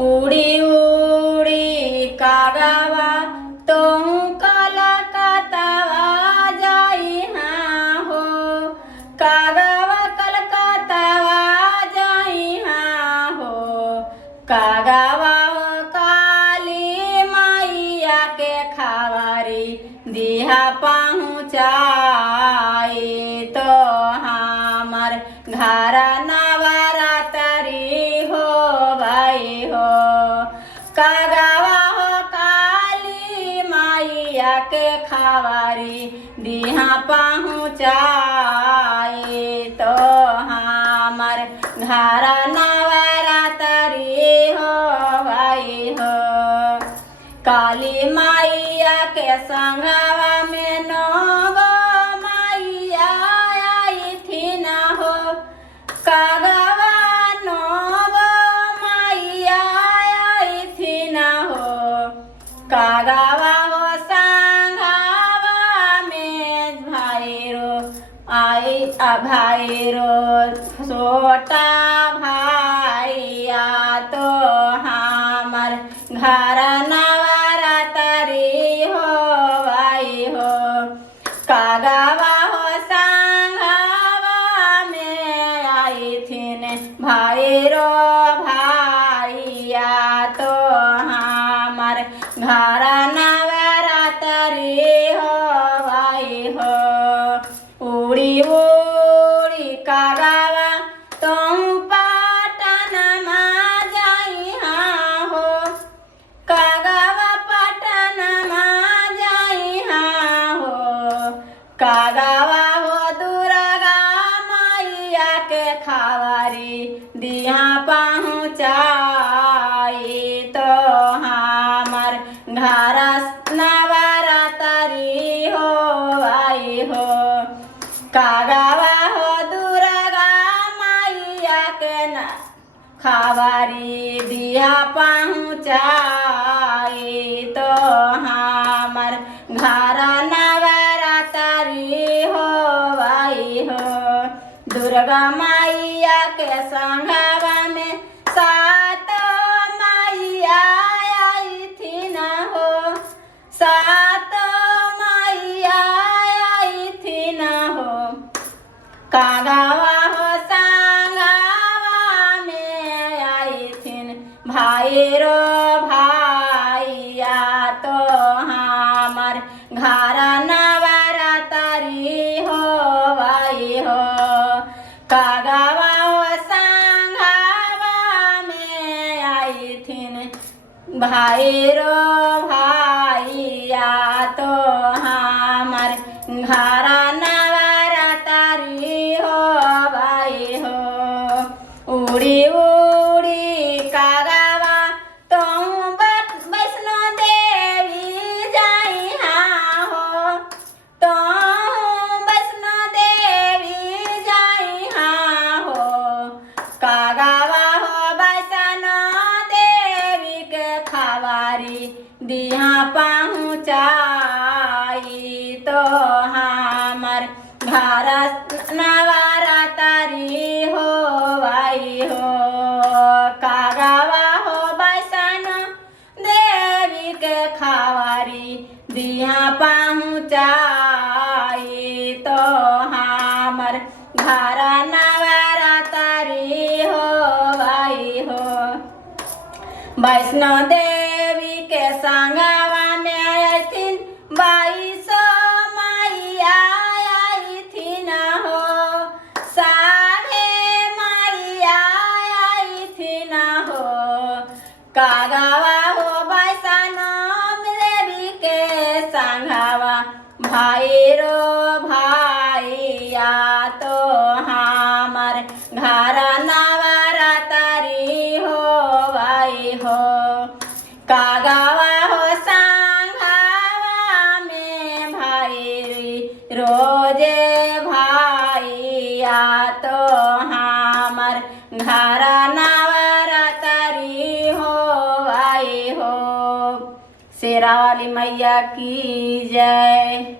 उड़ी उड़ी कागवा तुम कलकत्तावा जाई हाँ हो। कागवा कलकत्तावा जाई हाँ हो। कागवा हो काली मैया के खबरी दिहा पहुँचाई तो हमार घर नवरात्रि हो भाई हो। कागवा हो काली मैया के खबरी दिहा पहुँचाई तो हमार घर नवरात्रि हो भाई हो। काली मैया के संगवा में नौ मैया आई थी न हो। कागवा नौ मैया आई थी न हो। कागवा हो संगवा में भाईरो आई भाईरो छोटा भाईया तो हमार घर नवरात्रि हो भाई हो। कागवा हो संगवा में आई थीन भाईरो भाईया तो हमार घर नवरात्रि हो भाई हो। उड़ी उड़ी कागवा तुम पाटन में जाई हाँ हो। कागवा पाटन में जाई हाँ हो। कागवा हो दुर्गा मैया के खबरी दिहा पहुँचाई तो हमार घर नवरात्रि हो भाई हो। कागवा हो दुर्गा मैया के खबरी दिहा पहुँचाई तो हमार घर नवरात्रि हो भाई हो। दुर्गा मैया के संगवा में सात मैया आई थी न हो। सात मैया आई थी न हो। कागवा हो संगवा में आई थीन भाईरो भाईया तो हमार घर नवरात्रि हो भाई हो। कागवा हो संगवा में आई थीन भाईरो भाईया तो हमार घर नवरात्रि हो भाई हो। उड़ी उड़ी कागवा तुम वैष्णो देवी जाई हाँ हो। तुम वैष्णो देवी जाई हाँ हो। कागवा हो वैष्णो देवी के खबरी दिहा पहुँचाई तो हमार घर नवरात्रि हो भाई हो। कागवा हो वैष्णो देवी के खबरी दिहा पहुँचाई तो हमार घर नवरात्रि हो भाई हो। वैष्णो देवी के संगवा में आई थी 22 मैया आई थी न हो। साढ़े मैया आई थी न हो। कागवा हो वैष्णो देवी के संगवा भाईरो भाईया तो हमार घर नवरात्रि हो भाई हो। कागवा हो संगवा में भाई रोजे भाईया तो हमार घर नवरात्रि हो भाई हो। शेरा वाली मैया की जय।